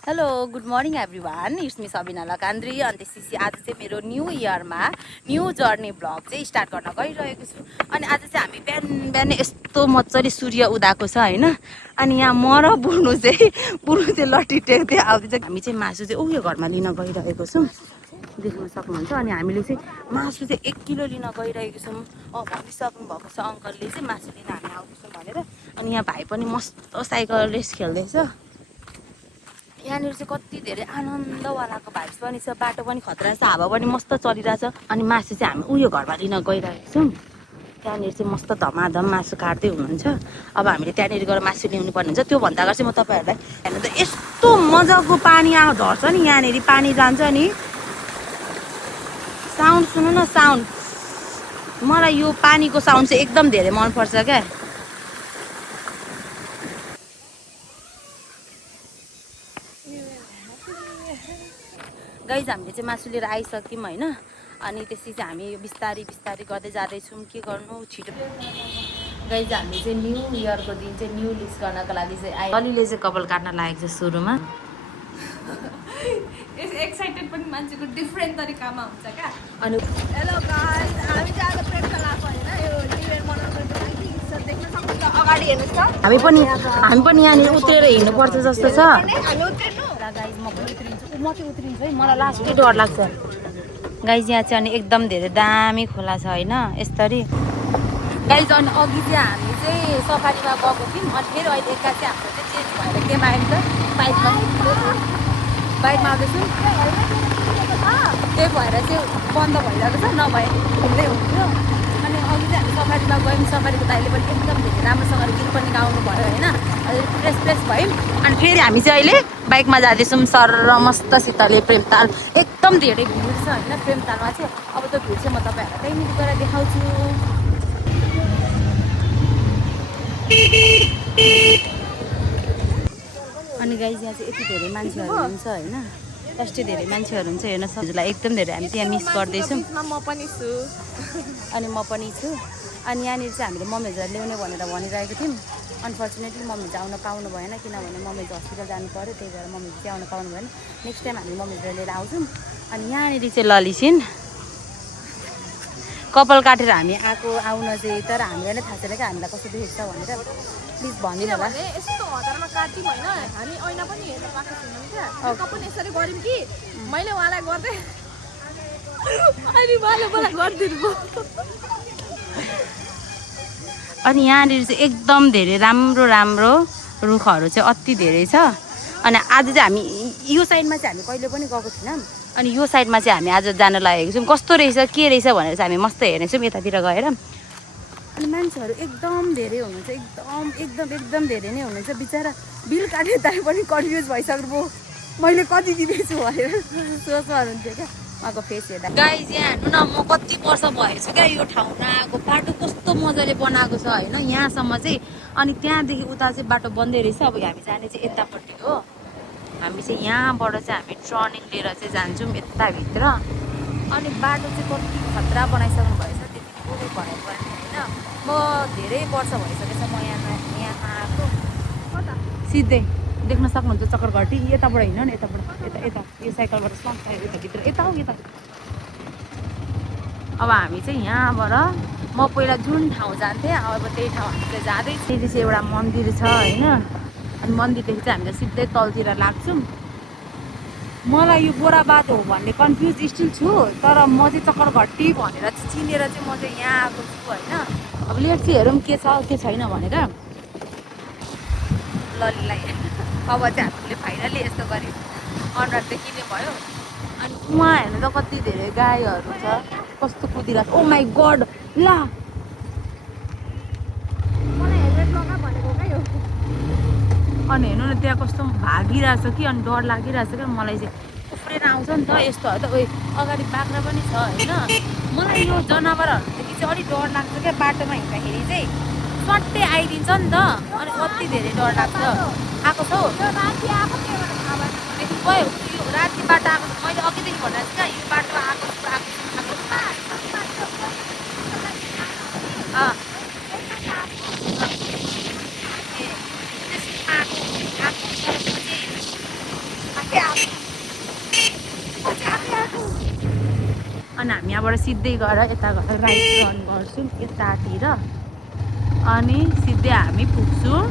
Hello good morning everyone it's me Sabina Lakandri अनि त्यसपछि आज चाहिँ मेरो न्यू इयरमा न्यू जर्नी ब्लग चाहिँ स्टार्ट गर्न गइरहेको छु। अनि आज चाहिँ हामी बिहान बिहान यस्तो मजाले सूर्य उदाएको छ होइन। अनि यहाँ म र बुनु चाहिँ लट्ठी टेक्दै आउँदैछ। हामी चाहिँ मासु चाहिँ उयो घरमा लिन गइरहेको छौँ, देख्न सक्नुहुन्छ। अनि हामीले चाहिँ मासु चाहिँ 1 किलो लिन गइरहेको छौँ। भनिसक्नु भएको छ अङ्कलले चाहिँ मासु लिन हामी आउँदैछौँ भनेर। अनि यहाँ भाइ पनि मस्त साइकल रेस खेल्दैछ। यहाँनिर चाहिँ कति धेरै आनन्दवालाको भाइब्स पनि छ, बाटो पनि खतरा छ, हावा पनि मस्त चलिरहेछ। अनि मासु चाहिँ हामी उयो घरमा लिन गइरहेको छौँ। त्यहाँनिर चाहिँ मस्त धमाधम मासु काट्दै हुनुहुन्छ। अब हामीले त्यहाँनिर गएर मासु ल्याउनु पर्ने हुन्छ। त्योभन्दा अगाडि चाहिँ म तपाईँहरूलाई हेर्नु त यस्तो मजाको पानी झर्छ नि, यहाँनिर पानी जान्छ नि। साउन्ड सुन्नु न, साउन्ड। मलाई यो पानीको साउन्ड चाहिँ एकदम धेरै मनपर्छ क्या। गाइज हामीले चाहिँ मासु लिएर आइसक्यौँ होइन। अनि त्यसपछि चाहिँ हामी बिस्तारै बिस्तारै गर्दै जाँदैछौँ। के गर्नु छिटो। गाइज हामी चाहिँ न्यू इयरको दिन चाहिँ न्यू लिस्ट गर्नको लागि चाहिँ आयो। अलिले चाहिँ कपाल काट्न लागेको छ सुरुमा। एक्साइटेड पनि मान्छेको डिफ्रेन्ट तरिकामा हुन्छ क्या। अनि हेलो गाइस, हामी चाहिँ आज प्रेम गएको होइन, यो न्यू इयर मनाउनको लागि देख्न सक्नुहुन्छ। अगाडि हेर्नुहोस् त, हामी पनि यहाँनिर उत्रेर हिँड्नुपर्छ जस्तो छ। हामी उत्रिनु। गाइज म पनि उत्रिन्छु, म चाहिँ उत्रिन्छु है, मलाई लास्टै डर लाग्छ। गाइज यहाँ चाहिँ अनि एकदम धेरै दामी खोला छ होइन यसरी। गाइज अनि अघि चाहिँ हामी चाहिँ सफारीमा गएको थियौँ। अनि फेरि अहिले एक्कासी हाम्रो चाहिँ चेन्ज भएर केमा आयो त बाइकमा आउँदैछौँ। त्यही भएर चाहिँ बन्द भइरहेको छ, नभए खुल्लै हुन्थ्यो। अनि अघि चाहिँ हामी सफारीमा गयौँ। सफारीको दाइले पनि एकदम धेरै राम्रोसँगले गीत पनि गाउनु भयो होइन। फ्रेस भयौँ। अनि फेरि हामी चाहिँ अहिले बाइकमा जाँदैछौँ सर र मस्तसितले प्रेमताल। एकदम धेरै भिड छ होइन प्रेमतालमा चाहिँ। अब त्यो भिड चाहिँ म तपाईँहरूलाई त्यहीँनिर गएर देखाउँछु। अनि गाइज यहाँ चाहिँ यति धेरै मान्छेहरू हुन्छ होइन, यस्तै धेरै मान्छेहरू हुन्छ। हेर्न हजुरलाई एकदम धेरै हामी त्यहाँ मिस गर्दैछौँ। म पनि छु। अनि म पनि छु। अनि यहाँनिर चाहिँ हामीले मम्मीहरूलाई ल्याउने भनेर भनिरहेको थियौँ। अनफर्चुनेटली मम्मी चाहिँ आउन पाउनु भएन, किनभने मम्मी चाहिँ हस्पिटल जानु पऱ्यो। त्यही भएर मम्मी चाहिँ आउन पाउनु भएन। नेक्स्ट टाइम हामी मम्मीहरूलाई लिएर आउँछौँ। अनि यहाँनिर चाहिँ ललिसिन कपाल काटेर हामी आउन चाहिँ, तर हामीलाई नै थाहा छैन क्या हामीलाई कस्तो देखेको छ भनेर। प्लिज भनिदिनु होला। यस्तो हतारमा काट्यौँ होइन, हामी ऐना पनि हेर्न पाएको छैनौँ क्या। मेकअप पनि यसरी गऱ्यौँ कि मैले उहाँलाई गर्दै अनि उहाँले मलाई गरिदिनु भयो। अनि यहाँनिर चाहिँ एकदम धेरै राम्रो राम्रो रुखहरू चाहिँ अति धेरै छ। अनि आज चाहिँ हामी यो साइडमा चाहिँ हामी कहिले पनि गएको छैनौँ। अनि यो साइडमा चाहिँ हामी आज जान लागेको छौँ। कस्तो रहेछ के रहेछ भनेर चाहिँ हामी मस्त हेर्नेछौँ यतातिर गएर। अनि मान्छेहरू एकदम धेरै हुनुहुन्छ, एकदम धेरै नै हुनुहुन्छ। बिचरा बिल काट्ने दाइ पनि कन्फ्युज भइसक्नुभयो, मैले कति दिँदैछु भनेर सोच्नु हुन्थ्यो क्या उहाँको फेस हेर्दा। गाइज यहाँ हेर्नु न, म कति वर्ष भएछु क्या यो ठाउँमा आएको। बाटो कस्तो मजाले बनाएको छ होइन यहाँसम्म चाहिँ। अनि त्यहाँदेखि उता चाहिँ बाटो बन्दै रहेछ। अब हामी जाने चाहिँ यतापट्टि हो। हामी चाहिँ यहाँबाट चाहिँ हामी टर्निङ लिएर चाहिँ जान्छौँ यताभित्र। अनि बाटो चाहिँ कति खतरा बनाइसक्नु भएछ, त्यति बोलै भएर पनि होइन। म धेरै वर्ष भइसकेछ म यहाँ आएको। सिधै देख्न सक्नुहुन्छ चक्करघटी। यताबाट हिँड्नु न, यता यो साइकलबाट सन्ता यताभित्र यता हो यता। अब हामी चाहिँ यहाँबाट म पहिला जुन ठाउँ जान्थेँ अब त्यही ठाउँ हामी चाहिँ जाँदैछ। फेरि चाहिँ एउटा मन्दिर छ होइन। अनि मन्दिरदेखि चाहिँ हामीले सिधै तलतिर लाग्छौँ। मलाई यो बोरा बाटो हो भन्ने कन्फ्युज स्टिल छु, तर म चाहिँ चक्करघटी भनेर चाहिँ चिनेर चाहिँ म चाहिँ यहाँ आएको छु होइन। अब लेट चाहिँ हेरौँ के छ के छैन भनेर। ललीलाई अब चाहिँ हामीले फाइनली यस्तो गऱ्यौँ, अनुहार त किने भयो। अनि उहाँ हेर्नु त कति धेरै गाईहरू छ, कस्तो कुदिरहेको छ। ओ माई गड, ला मलाई हेलमेट लगा भनेको क्या यो। अनि हेर्नु न त्यहाँ कस्तो भागिरहेछ कि। अनि डर लागिरहेछ क्या मलाई चाहिँ। उफ्रेर आउँछ नि त यस्तोहरू त। उयो अगाडि बाख्रा पनि छ होइन। मलाई यो जनावरहरूदेखि चाहिँ अलिक डर लाग्छ क्या। बाटोमा हिँड्दाखेरि चाहिँ सट्टै आइदिन्छ नि त। अनि कति धेरै डर लाग्छ। आएको छौ राति आएको के भनेर थाहा भएन। देख्नु भयो, यो राति बाटो आएको छ। मैले अघिदेखि भनेर चाहिँ क्या यो बाटोमा आएको छु। अनि हामी यहाँबाट सिधै गएर यता गएर राइट टर्न गर्छौँ यतातिर अनि सिधै हामी पुग्छौँ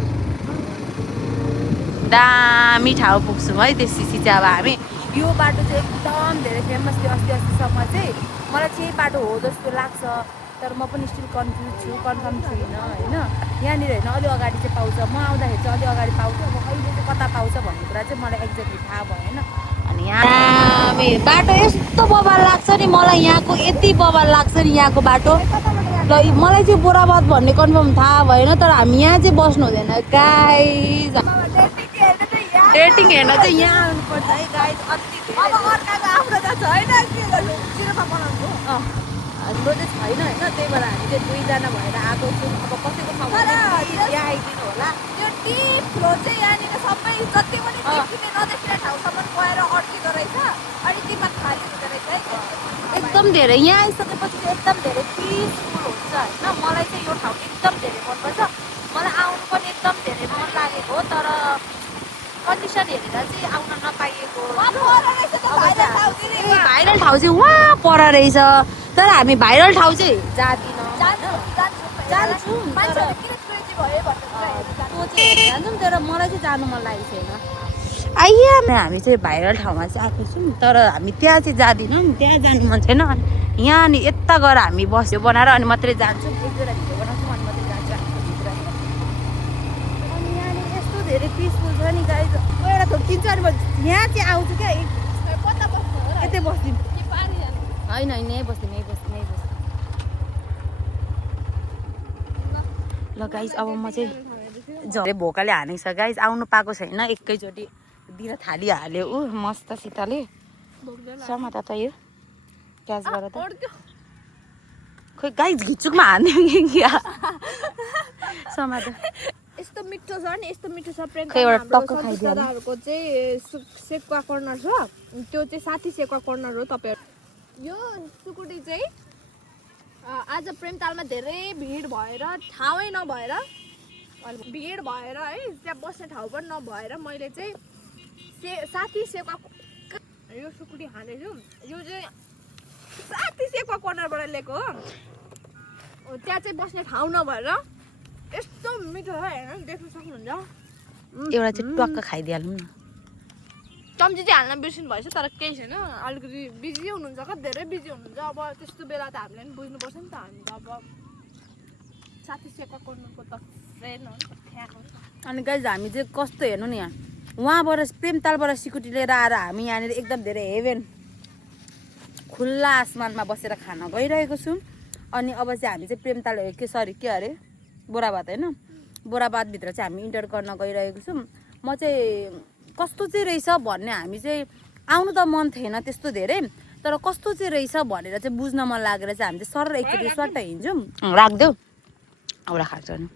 दामी ठाउँ पुग्छौँ है त्यसपछि चाहिँ अब हामी यो बाटो चाहिँ एकदम धेरै फेमस थियो अस्तिसम्म चाहिँ मलाई चाहिँ यही बाटो हो जस्तो लाग्छ तर म पनि स्टिल कन्फ्युज छु कन्फर्म छुइनँ होइन यहाँनिर होइन अलि अगाडि चाहिँ पाउँछ म आउँदाखेरि चाहिँ अलि अगाडि पाउँछ अब अहिले चाहिँ कता पाउँछ भन्ने कुरा चाहिँ मलाई एक्ज्याक्टली थाहा भएन अनि यहाँ बाटो यस्तो बबाल लाग्छ नि मलाई यहाँको यति बबाल लाग्छ नि यहाँको बाटो ल मलाई चाहिँ बोराबाद भन्ने कन्फर्म थाहा भएन तर हामी यहाँ चाहिँ बस्नु हुँदैन गाइज डेटिङ हेर्न चाहिँ यहाँ आउनुपर्छ है गाइज अति हाम्रो चाहिँ छैन होइन त्यही भएर हामी चाहिँ दुईजना भएर आएको छौँ अब कसैको ठाउँमा यहाँ आइदिनु होला त्यो टिप फ्लो चाहिँ यहाँनिर सबै जति पनि देखिने नदेखिने ठाउँसम्म गएर अड्किँदो रहेछ अनि तिमीमा खाली हुँदो रहेछ है एकदम धेरै यहाँ आइसकेपछि चाहिँ एकदम धेरै पिसफुल हुन्छ होइन मलाई चाहिँ यो ठाउँ एकदम धेरै मनपर्छ मलाई आउनु पनि एकदम धेरै मन लागेको हो तर कन्डिसन हेरेर चाहिँ आउन नपाइएको भाइरल ठाउँ चाहिँ वहाँ पर रहेछ तर हामी भाइरल ठाउँ चाहिँ जाँदिनँ जान्छौँ जान्छौँ तर मलाई चाहिँ जानु मन लागेको छैन आइया हामी चाहिँ भाइरल ठाउँमा चाहिँ आएको छौँ तर हामी त्यहाँ चाहिँ जाँदैनौँ त्यहाँ जानु मन छैन अनि यहाँ नि यता गएर हामी बस्यो बनाएर अनि मात्रै जान्छौँ एक दुईवटा भिडियो बनाउँछौँ अनि मात्रै जान्छौँ हाम्रो भित्र अनि यहाँनिर यस्तो धेरै पिसफुल छ नि गाइज एउटा थोक किन्छ अनि म यहाँ चाहिँ आउँछु क्या यतै बस्दिउँ होइन होइन यहीँ बस्दिउँ यहीँ बस्दिउँ यहीँ बस्दिउँ ल गाइज अब म चाहिँ झरे भोकाले हानेको छ गाइज आउनु पाएको छैन एकैचोटि दिन थालिहाल्यो ऊ मस्तसितले समात त यो क्याच गर त खोइ गाइज घिचुकमा हान्दियो कि क्या समात यस्तो मिठो छ नि यस्तो मिठो छ प्रेम खै एउटा टक्क खाइदियो दादाहरूको चाहिँ सेकुवा कर्नर छ त्यो चाहिँ साथी सेकुवा कर्नर हो तपाईँहरू यो सुकुटी चाहिँ आज प्रेमतालमा धेरै भिड भएर ठाउँै नभएर भिड भएर है त्यहाँ बस्ने ठाउँ पनि नभएर मैले चाहिँ साथी सेवा यो सुकुटी खाँदैछु यो चाहिँ साथी सेवा कर्नरबाट ल्याएको हो त्यहाँ चाहिँ बस्ने ठाउँ नभएर यस्तो मिठो छ हेर्नु देख्न सक्नुहुन्छ एउटा चाहिँ टक्क खाइदिइहालौँ न चम्ची चाहिँ हाल्न बिर्सिनु भएछ तर केही छैन अलिकति बिजी हुनुहुन्छ क्या धेरै बिजी हुनुहुन्छ अब त्यस्तो बेला त हामीले पनि बुझ्नुपर्छ नि त हामी त अब साथी सेवा कर्नरको त फ्रेन्ड हो नि त अनि गाइज हामी चाहिँ कस्तो हेर्नु नि यहाँ उहाँबाट प्रेमतालबाट सिकुटी लिएर आएर हामी यहाँनिर एकदम धेरै हेभेन खुल्ला आसमानमा बसेर खान गइरहेको छौँ अनि अब चाहिँ हामी चाहिँ प्रेमताल के अरे बोराबाद होइन बोराबादभित्र चाहिँ हामी इन्टर गर्न गइरहेको छौँ म चाहिँ कस्तो चाहिँ रहेछ भन्ने हामी चाहिँ आउनु त मन थिएन त्यस्तो धेरै तर कस्तो चाहिँ रहेछ भनेर चाहिँ बुझ्न मन लागेर चाहिँ हामी चाहिँ सर एकचोटि स्वाट हिँड्छौँ राखिदेऊ एउटा खान्छ नि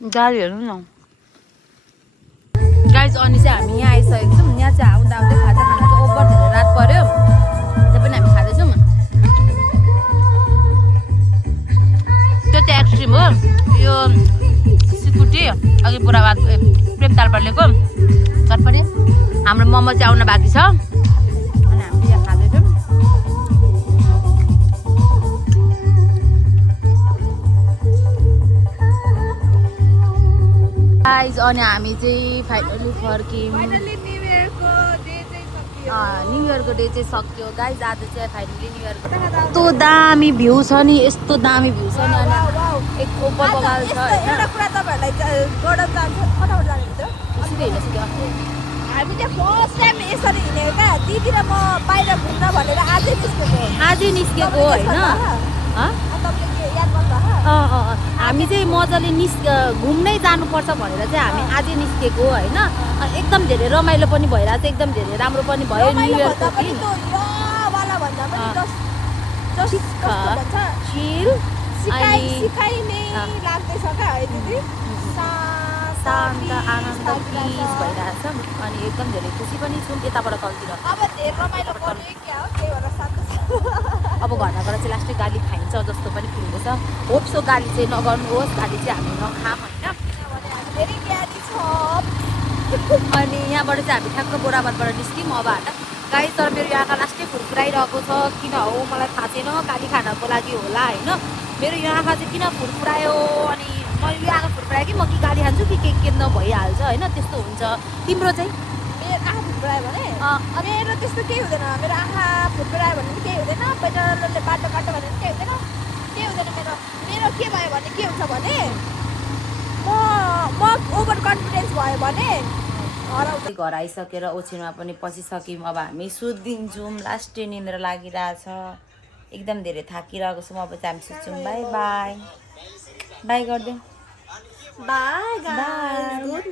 गाडी हेर्नु न गाइज अनि चाहिँ हामी यहाँ आइसकेको छौँ यहाँ चाहिँ आउँदा आउँदै खाजा खाना चाहिँ ओभर धेरै रात पऱ्यो त्यो पनि हामी खाँदैछौँ त्यो चाहिँ एक्सट्रिम हो यो सिकुटी अघि बुढाबाद प्रेमतालबाट लिएको चटपटे हाम्रो मोमो चाहिँ आउन बाँकी छ अनि हामीले यहाँ खाँदैछौँ गाइज अनि हामी चाहिँ फाइनली फर्क्यौँ न्यु इयरको डे चाहिँ सक्यो गाइज आज चाहिँ फाइनली न्यु इयरको यस्तो दामी भ्यू छ नि यस्तो दामी भ्यू छ नि अनि एक ओपर बगाल छ एउटा कुरा तपाईँहरूलाई गडम जान्छ कताबाट जानुहुन्छ हामी चाहिँ फर्स्ट टाइम यसरी हिँडेको क्या दिदी र म बाहिर घुम्न भनेर आजै निस्केको होइन तपाईँले याद गर्नु हामी चाहिँ मजाले घुम्नै जानुपर्छ भनेर चाहिँ हामी आजै निस्केको होइन एकदम धेरै रमाइलो पनि भइरहेको छ एकदम धेरै राम्रो पनि भयो न्यु इयरको दिन शान्त आनन्द पिस भइरहेछ अनि एकदम धेरै खुसी पनि छौँ यताबाट कलतिर अब घरमा गएर चाहिँ लास्टै गाली खाइन्छ जस्तो पनि फिल हुँदैछ होप सो गाली चाहिँ नगर्नुहोस् गाली चाहिँ हामी नखाम होइन धेरै ज्ञानी छ अनि यहाँबाट चाहिँ हामी ठ्याक्क बोराबादबाट निस्क्यौँ अब हाट गाई। तर मेरो यो आँखा लास्टै फुर्फुराइरहेको छ, किन हो मलाई थाहा छैन, काली खानको लागि होला होइन। मेरो यो आँखा चाहिँ किन फुर्फुरायो, अनि मैले यो आँखा फुर्फुरायो कि म कि गाली खान्छु कि के न भइहाल्छ होइन, त्यस्तो हुन्छ। तिम्रो चाहिँ मेरो आँखा फुर्फुरायो भने मेरो त्यस्तो केही हुँदैन। मेरो आँखा फुर्फुरायो भने पनि केही हुँदैन, पेट्रोलले बाटो काट्यो भने पनि केही हुँदैन, केही हुँदैन। मेरो के भयो भने के हुन्छ भने म ओभर कन्फिडेन्स भयो भने हराउँछ। घर आइसकेर ओछ्यानमा पनि पसिसक्यौँ। अब हामी सुत्दिन्छौँ, लास्टै निन्द्रा लागिरहेछ, एकदम धेरै थाकिरहेको छौँ। अब चाहिँ हामी सुत्छौँ। बाई बाई बाई गरिदिउँ। By guys, good